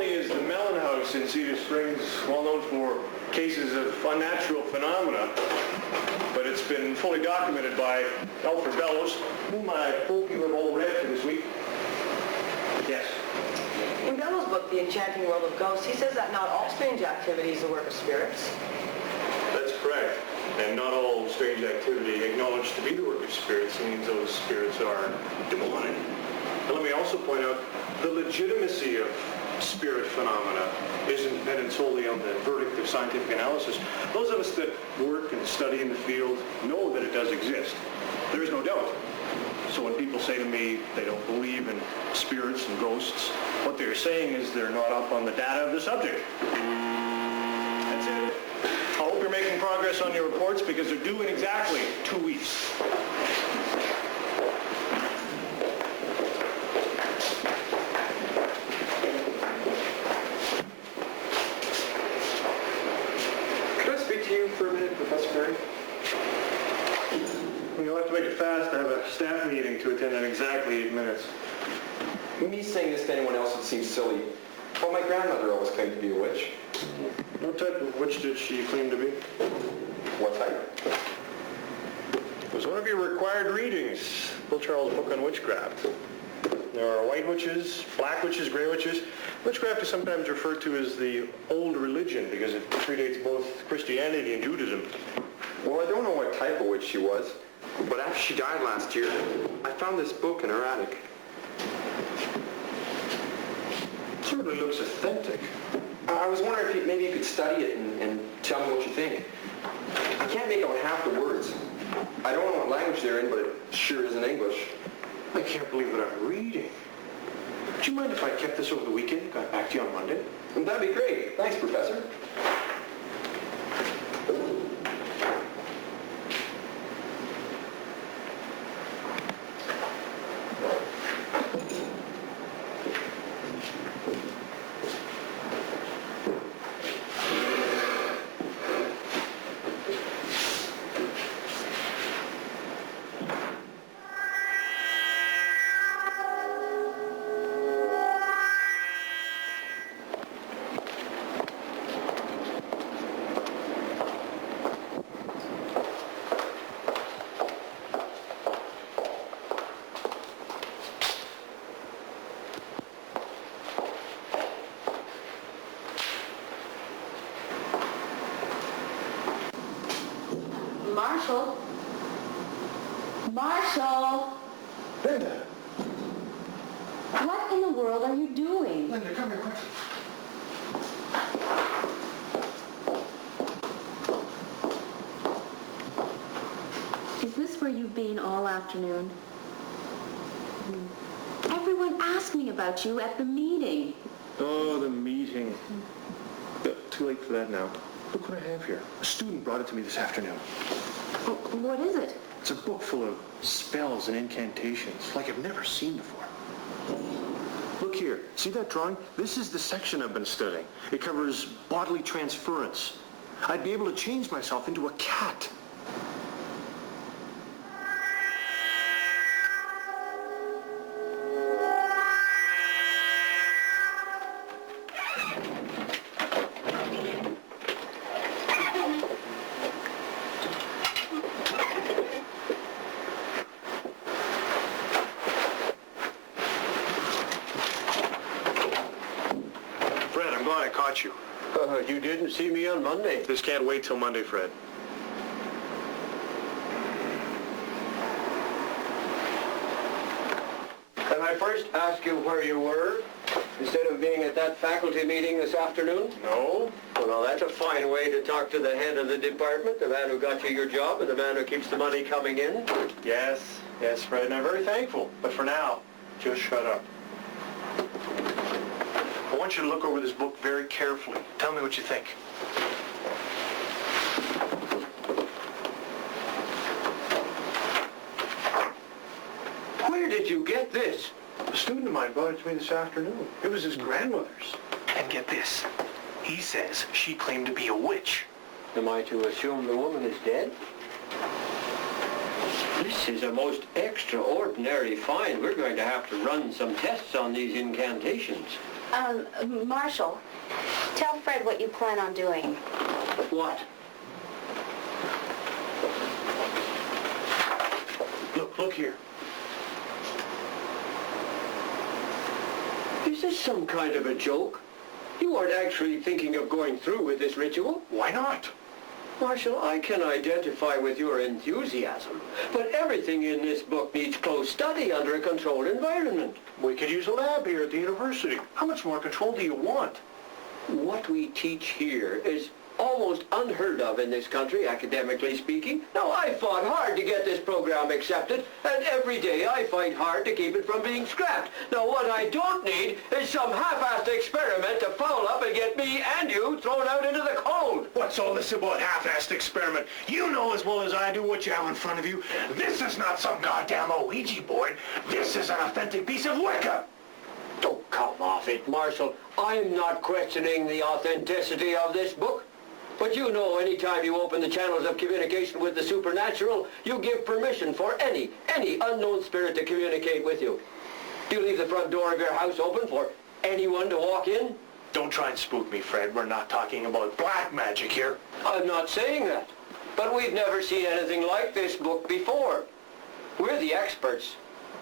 only is the Mellon House in Cedar Springs well known for cases of unnatural phenomena, but it's been fully documented by Alfred Bellows, whom I hope you have all read for this week. Yes. In Bellows' book, The Enchanting World of Ghosts, he says that not all strange activity is the work of spirits. That's correct. And not all strange activity acknowledged to be the work of spirits means those spirits are demonic. And let me also point out the legitimacy of spirit phenomena isn't dependent solely on the verdict of scientific analysis. Those of us that work and study in the field know that it does exist. There is no doubt. So when people say to me they don't believe in spirits and ghosts, what they're saying is they're not up on the data of the subject. That's it. I hope you're making progress on your reports because they're due in exactly 2 weeks. Could I speak to you for a minute, Professor Perry? You'll have to make it fast. I have a staff meeting to attend in exactly 8 minutes. Me saying this to anyone else would seem silly. Well, my grandmother always claimed to be a witch. What type of witch did she claim to be? What type? It was one of your required readings, Bill Charles' book on witchcraft. There are white witches, black witches, gray witches. Witchcraft is sometimes referred to as the old religion because it predates both Christianity and Judaism. Well, I don't know what type of witch she was, but after she died last year, I found this book in her attic. It certainly looks authentic. I was wondering if maybe you could study it and tell me what you think. I can't make out half the words. I don't know what language they're in, but it sure isn't English. I can't believe what I'm reading. Would you mind if I kept this over the weekend and got back to you on Monday? That'd be great. Thanks, Professor. Marshall? Marshall! Linda! What in the world are you doing? Linda, come here quickly. Is this where you've been all afternoon? Everyone asked me about you at the meeting. Oh, the meeting. Too late for that now. Look what I have here. A student brought it to me this afternoon. Oh, what is it? It's a book full of spells and incantations, like I've never seen before. Look here. See that drawing? This is the section I've been studying. It covers bodily transference. I'd be able to change myself into a cat. You. You didn't see me on Monday. This can't wait till Monday, Fred. Can I first ask you where you were, instead of being at that faculty meeting this afternoon? No. Well, that's a fine way to talk to the head of the department, the man who got you your job and the man who keeps the money coming in. Yes, Fred, and I'm very thankful. But for now, just shut up. I want you to look over this book very carefully. Tell me what you think. Where did you get this? A student of mine brought it to me this afternoon. It was his grandmother's. And get this. He says she claimed to be a witch. Am I to assume the woman is dead? This is a most extraordinary find. We're going to have to run some tests on these incantations. Marshall, tell Fred what you plan on doing. What? Look here. Is this some kind of a joke? You aren't actually thinking of going through with this ritual? Why not? Marshall, I can identify with your enthusiasm, but everything in this book needs close study under a controlled environment. We could use a lab here at the university. How much more control do you want? What we teach here is almost unheard of in this country, academically speaking. Now, I fought hard to get this program accepted, and every day I fight hard to keep it from being scrapped. Now, what I don't need is some half-assed experiment to foul up and get me and you thrown out into the cold. What's all this about half-assed experiment? You know as well as I do what you have in front of you. This is not some goddamn Ouija board. This is an authentic piece of Wicca. Oh, come off it, Marshall. I'm not questioning the authenticity of this book. But you know, anytime you open the channels of communication with the supernatural, you give permission for any unknown spirit to communicate with you. Do you leave the front door of your house open for anyone to walk in? Don't try and spook me, Fred. We're not talking about black magic here. I'm not saying that. But we've never seen anything like this book before. We're the experts.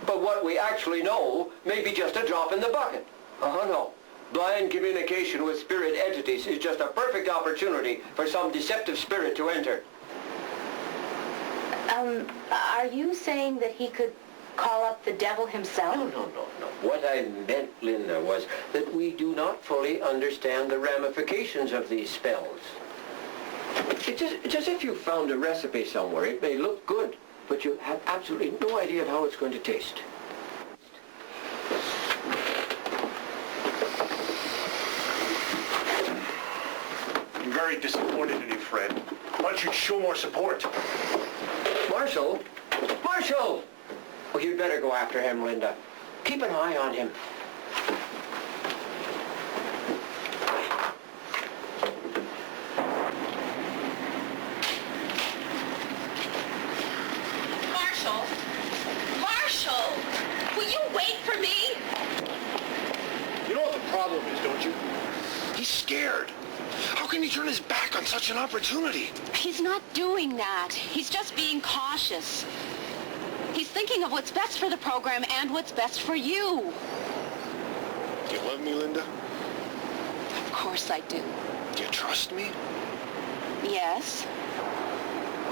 But what we actually know may be just a drop in the bucket. No. Blind communication with spirit entities is just a perfect opportunity for some deceptive spirit to enter. Are you saying that he could call up the devil himself? No. What I meant, Linda, was that we do not fully understand the ramifications of these spells. It's as if you found a recipe somewhere. It may look good, but you have absolutely no idea of how it's going to taste. I'm very disappointed in you, Fred. Why don't you show more support? Marshall? Marshall! Oh, you'd better go after him, Linda. Keep an eye on him. Marshall? Marshall! Will you wait for me? You know what the problem is, don't you? He's scared. How can he turn his back on such an opportunity? He's not doing that. He's just being cautious. He's thinking of what's best for the program and what's best for you. Do you love me, Linda? Of course I do. Do you trust me? Yes.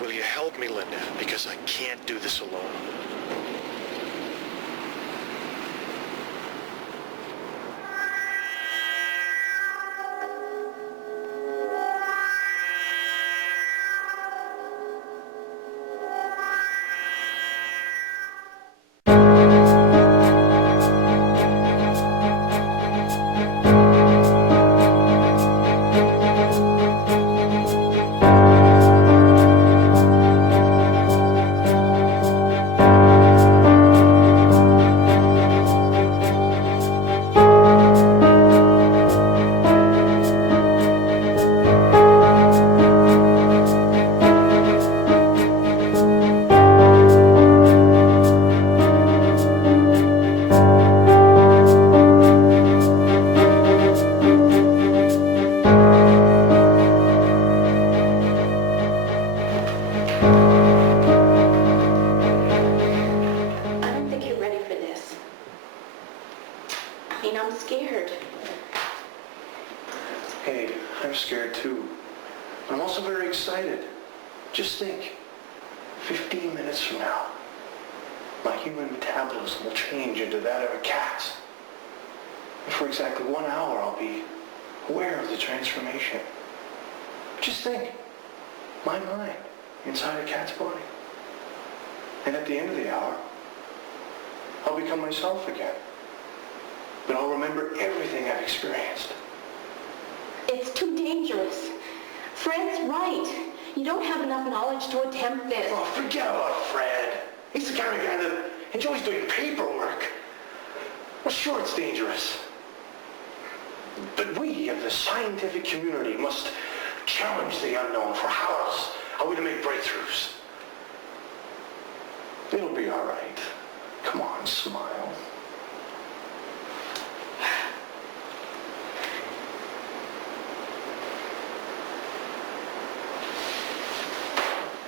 Will you help me, Linda? Because I can't do this alone. I'm scared. Hey, I'm scared too. I'm also very excited. Just think, 15 minutes from now, my human metabolism will change into that of a cat's. And for exactly 1 hour, I'll be aware of the transformation. Just think, my mind inside a cat's body. And at the end of the hour, I'll become myself again. But I'll remember everything I've experienced. It's too dangerous. Fred's right. You don't have enough knowledge to attempt this. Oh, forget about Fred. He's the kind of guy that enjoys doing paperwork. Well, sure, it's dangerous. But we of the scientific community must challenge the unknown, for how else are we to make breakthroughs? It'll be all right. Come on, smile.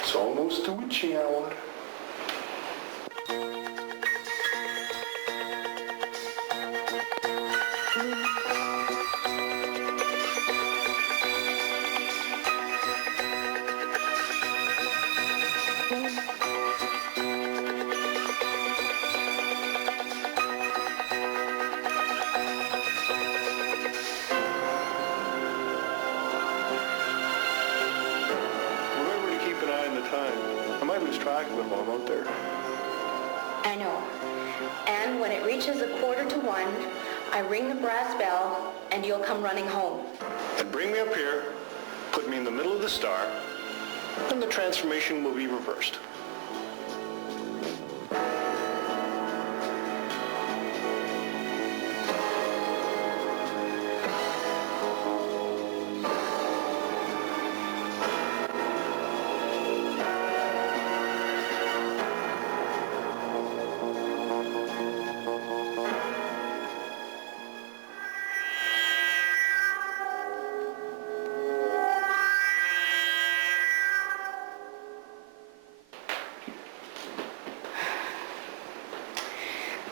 It's almost the witching hour. Remember to keep an eye on the time. I might lose track of it while I'm out there. I know. And when it reaches 1:45, I ring the brass bell, and you'll come running home. And bring me up here, put me in the middle of the star, and the transformation will be reversed.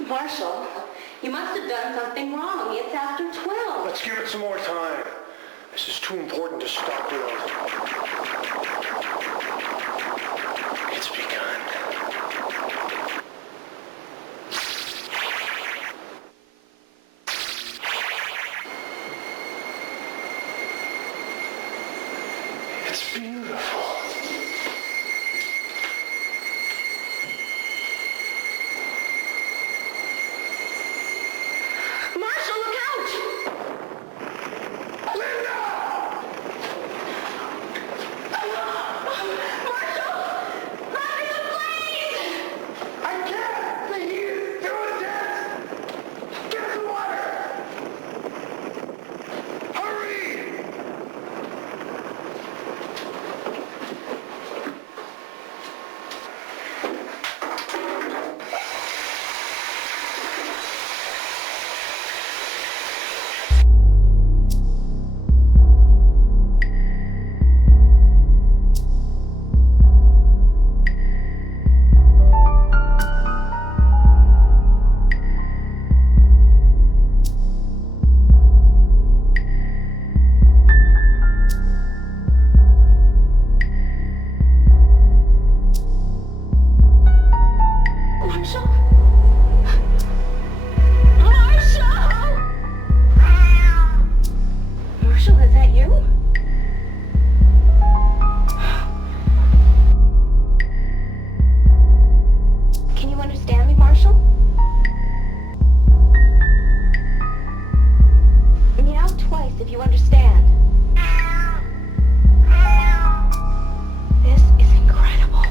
Marshall, you must have done something wrong. It's after 12. Let's give it some more time. This is too important to stop doing. It's begun. It's beautiful. Marshall, look out! Marshall! Run to the flames! I can't! The heat is too intense! Get the water! Hurry! Marshall? Marshall! Marshall, is that you? Can you understand me, Marshall? Meow twice if you understand. This is incredible.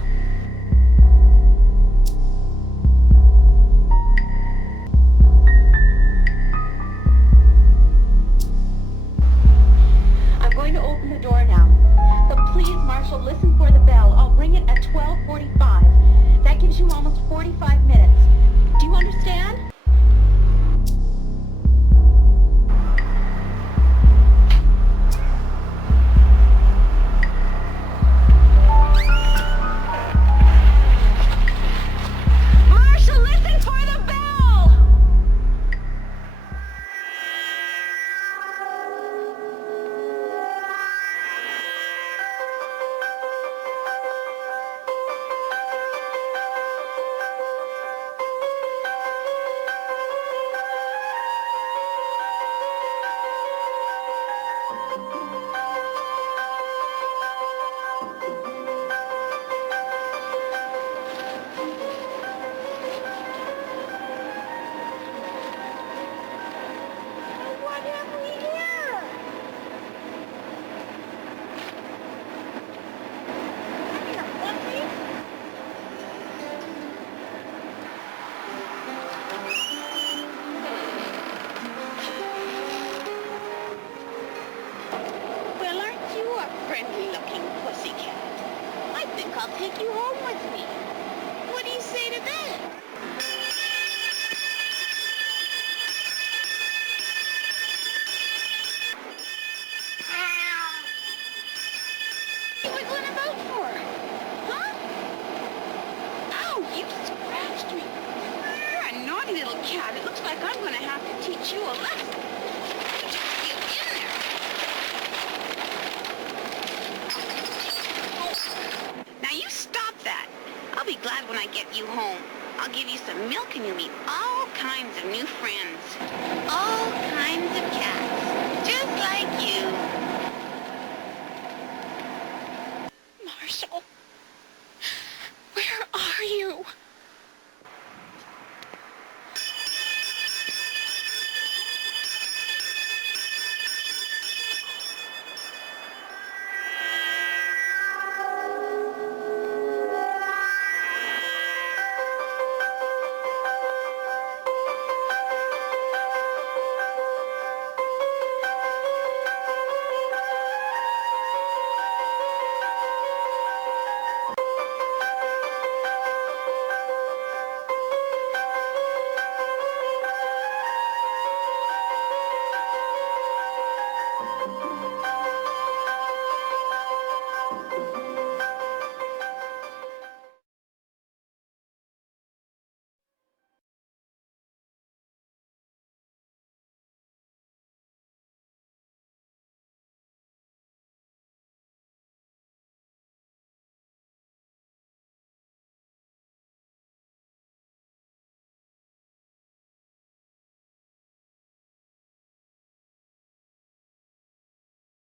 I'm going to open the door now. But please, Marshall, listen for the bell. I'll ring it at 12:45. That gives you almost 45 minutes. Do you understand? Marshall, listen for the bell! What have we here? Well, aren't you a friendly-looking pussycat? I think I'll take you home with me. What do you say to that? Wiggling about for? Huh? little cat. It looks like I'm going to have to teach you a lesson. Get in there. Now you stop that. I'll be glad when I get you home. I'll give you some milk and you'll meet all kinds of new friends. All kinds of cats. Just like you.